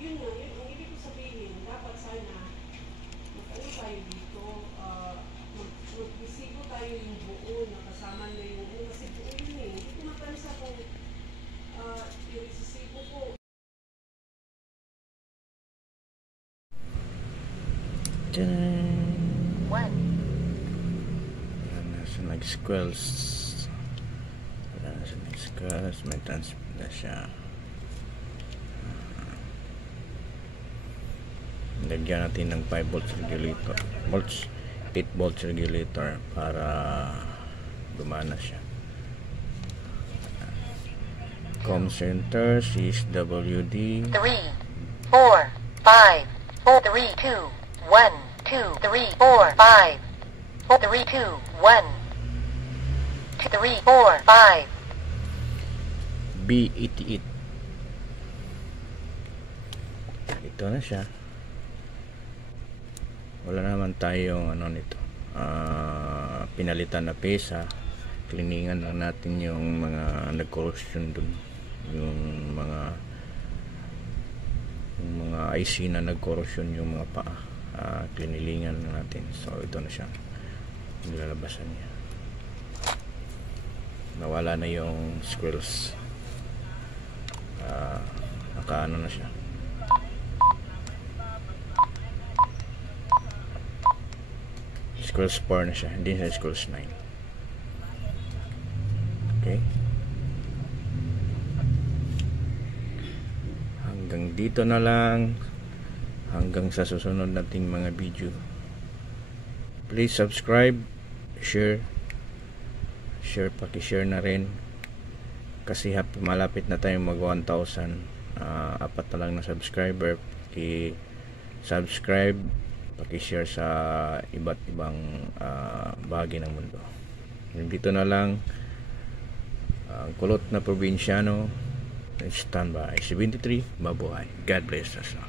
Yun ang ibig ko sabihin, dapat sana tayo dito, mag-isipo tayo yung buo, nakasama na yung kasi buo yun eh. Hindi ko mapansa kung yung isisipo ko. One. Nasa nag-squells. Nasa nag-squells. May transmit na siya. Lagyan natin ng 5 volts regulator. 8 volts regulator para gumana siya. Com center CSWD 3, 4, 5, 4, 3, 2, 1, 2, 3, 4, 5, 4, 3, 2, 1, 2, 3, 4, 5. B88. Ito na siya. Wala naman tayong ano nito, pinalitan na pesa. Cleaningan lang natin yung mga nag-corrosion dun, yung mga IC na nag-corrosion, yung mga paa. Klinilingan na natin. So ito na siya, nilalabasan niya. Nawala na yung squirrels. Nakaano na siya. Squirrels 4 na siya, hindi siya squirrels 9. Okay, hanggang dito na lang. Hanggang sa susunod nating mga video. Please subscribe, share, paki-share na rin kasi malapit na tayong mag 1,000. Apat na lang na subscriber. Paki-subscribe, paki-share sa iba't ibang bahagi ng mundo. Dito na lang. Ang kulot na probinsyano, stand by. 73, mabuhay. God bless us all.